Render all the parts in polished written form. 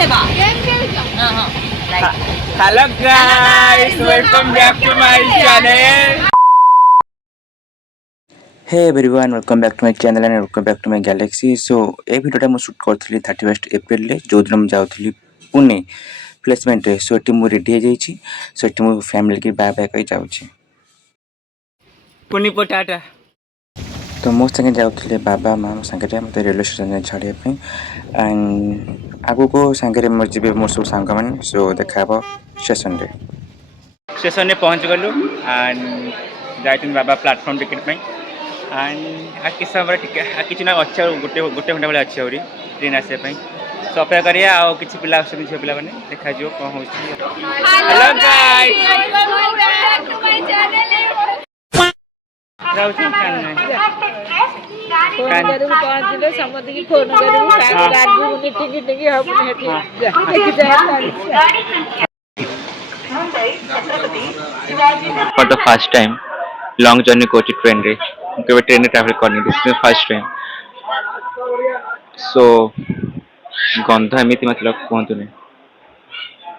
Hello guys, welcome back to my channel. Hey everyone, welcome back to my channel and welcome back to my galaxy. So ए वीडियोटा मैं shoot करथली 31 April रे जो दिन मैं जाउथली Pune placement रे. सो eighty मु ready हे जाईची. सो eighty मु family के bye bye कहि जाउची. पुनी पोटाटा तो मो संगे जाउथले बाबा मामा संगे मते रेलवे स्टेशन रे छाड़िया पे एंड आगु को संगे रे मोर जिबे मोर सब संग माने. सो देखाबो स्टेशन रे. स्टेशन में पहुंच गलु एंड जाइथिन बाबा प्लेटफॉर्म टिकट पे एंड आ किस समय टिकट किछि ना अच्छा गोटे घंटा वाला अच्छी होरी ट्रेन आसे पे. सो अपेक्षा करिया आ किछि पिला आछन छ पिला माने देखा जियो कोन होछि. हेलो गाइस, राउची खान फोन करू पहुंचले समझ की फोन करू काग गागु टिकी टिकी हम हेठी जा. For the first time long journey Kochi train रे केबे ट्रेन रे ट्रैवल करनी दिस इज फर्स्ट टाइम. सो गंध एमिति मतलब कोंतु ने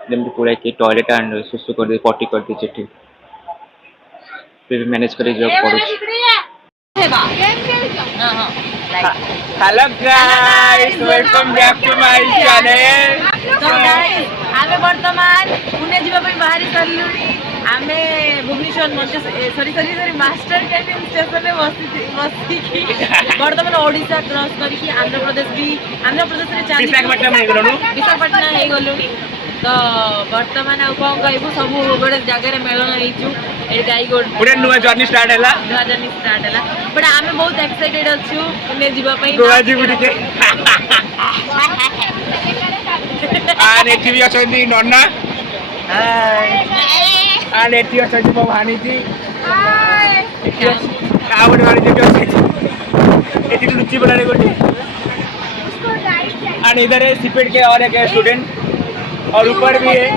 जेमति पूरा के टॉयलेट एंड सुसु कर दे पॉटी कर दे चिट्ठी फिर मैनेज करे जब पड़ो. Hello guys, welcome back to my channel. तो गाइस आमे वर्तमान पुणे जीवा पई बाहरी सरलुनी. आमे Bhubaneswar sorry master canteen station में बसी की वर्तमान ओडिशा क्रॉस करके आंध्र प्रदेश रे विशाखापट्टनम हे गलुनी. तो वर्तमान आ कोन कहबो सब गोटे जगह रे मेलन हेचु ए गाई गोड पूरा नुवा जर्नी स्टार्ट हैला. बट आमे बहुत एक्साइटेड अछु पुणे जीवा पई. गोवा जीबुटी के आन एठी भी अछंदी नन्ना. हाय आन एठी अछंदी मो भानी जी. हाय कावड वाली जी अछि एठी लुच्ची बनाने गोटी. और इधर है सीपेट के और एक स्टूडेंट और ऊपर भी है.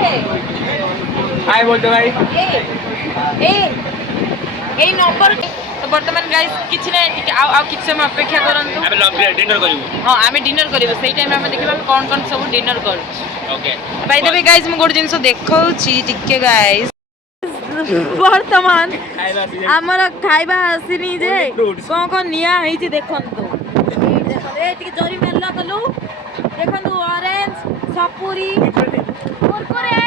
हाय बोल दो भाई. ए नंबर. तो वर्तमान गाइस किछि नै आ किछि समय अपेक्षा करंतु. हमें डिनर करिवो. हां आमे डिनर करिवो. सेही टाइम हम देखिबा हम कोन कोन सब डिनर करू. Okay by the way guys म गोड जिंसो देखौची टिके गाइस. वर्तमान हमर खाइबा आसीनी जे कोन कोन निया हेची देखंतु. देखो ए टिके जरी मेल्ला कलु देखंतु ऑरेंज सपुरी कुरकुरे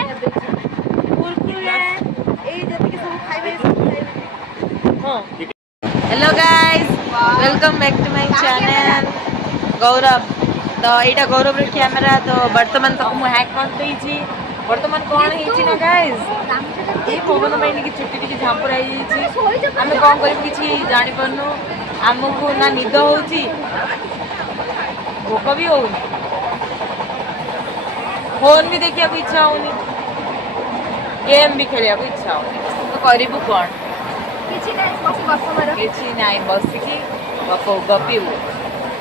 ए जति के सब खाइबे हां. Hello guys, welcome back to my channel Gaurav. तो एटा गौरव रे कैमरा. तो वर्तमान तक मु हैक कर देछि. वर्तमान कोन हेछि ना गाइस ए पवन मैंने की छुट्टी टिके झांपुर आई छी. हमें कोन करिब किछि जानि परनु. हमको ना निद होछि भोक भी होउनी. फोन भी देखिया को इच्छा होउनी. गेम भी खेलिया को इच्छा होउनी. तो करिबु कोन किछि नाही बसी की गपिबु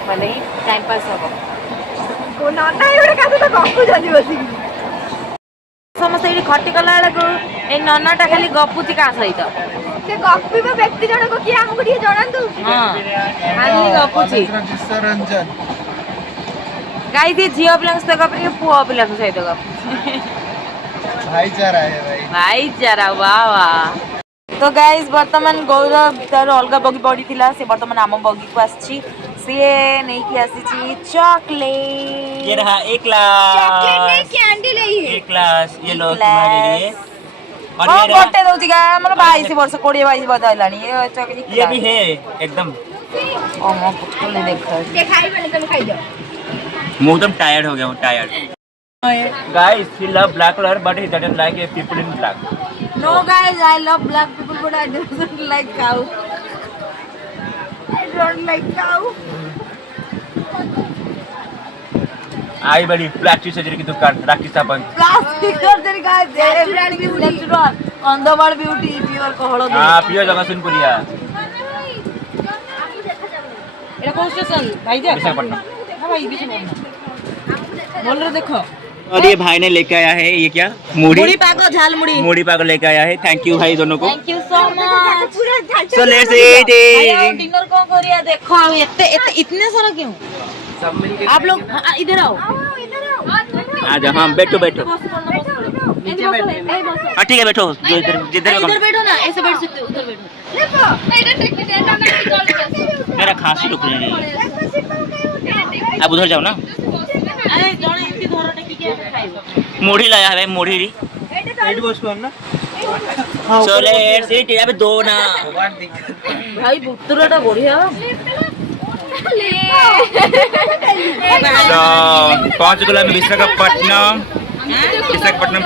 माने टाइम पास हो. को नन्ना एबे कासे तो गपु जली बसी की समस्त एडी खट्टी कला को ए नन्नाटा खाली गपुची का सहित से गपिबो व्यक्ति जण को कि हमको दिए जणांतु. हां खाली गपुची रंजन गाइस. ये झियो प्लस तो गपी पुओ प्लस सहित गप भाईचारा है भाईचारा. वाह वाह. तो गाइस वर्तमान गौरव तार अलगा बगी पड़ी थिला से वर्तमान आम बगी को आछि. से नहीं कि आसी छी चॉकलेट. ये रहा एक ग्लास चॉकलेट नहीं कैंडी लई है. एक ग्लास ये लो तुम्हारे लिए. और हां ये रहा गोटे दोची गा हमर 22 वर्ष 20-22 बदलानी. ये चॉकलेट ये भी है एकदम. ओ मो पुतले देख खाई बने तुम खाई जाओ. मुंह एकदम टायर्ड हो गया हूं. Tired guys, he love black color but he doesn't like people in black. No guys, I love black people but I don't like cow. I don't like cow. आई बड़ी प्लास्टिक सर्जरी की दुकान राखी साबन. Plastic surgery guys brand की natural अंधवाड़ beauty pure कहलो. हां pure जगतसिंहपुरिया. एटा कौन station भाई जा विशाखापट्टनम. हां भाई विशाखापट्टनम बोल रहे देखो. और ये भाई ने लेके आया है ये क्या मुड़ी पागल झाल मुड़ी पागल लेके आया है. थैंक यू भाई दोनों को. Thank you so much. So let's eat it. Dinner कौन करिया देखो. इतने सारा क्यों आप लोग इधर आओ. आ जाओ हाँ बैठो बैठो हाँ ठीक है बैठो जो इधर जिधर इधर बैठो ना, ऐसे बैठ सकते हो, उधर बैठो। मेरा खांसी रुक नहीं रही आप उधर जाओ ना अरे जण एंती धर टेकी के खाइबो। मुढ़ी लाया है भाई मुढ़ी एट बस ना चले सीट यहाँ पे दो ना भाई बुतुरटा बढ़िया। तो पहुंच गए हम विशाखापट्टनम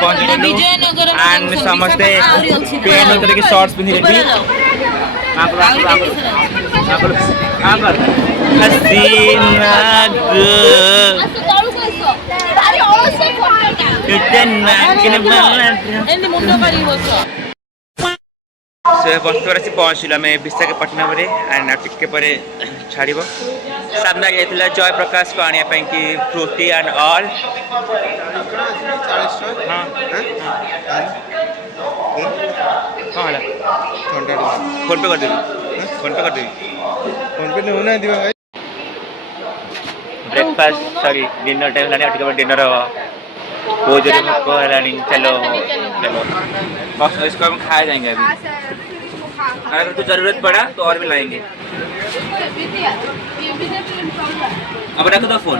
पहुंच गए एंड समस्ते पेन होते कि शॉर्ट्स पिंधि लेबी हसीना से बस्तुर आसी पहुँचल आम विशाखापट्टनम एंड टिके पर छाड़ सामने जाइए जय प्रकाश को आने कि फ्रूटी एंड ऑल हाँ हाँ फोन पे कर देवी फोन पे कर देवी ब्रेकफास्ट सॉरी डिनर टाइम है डिनर बहुत जोर भोक है चलो चलो बस इसको हम खाए जाएंगे अभी अगर तो जरूरत पड़ा तो और भी लाएंगे अब रखो तो फोन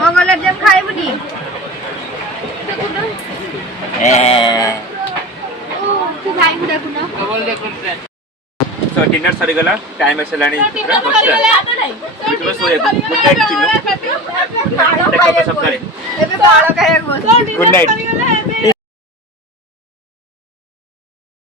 तो डिनर सरी गला टाइम ऐसे लानी सोए good night Chinnu good night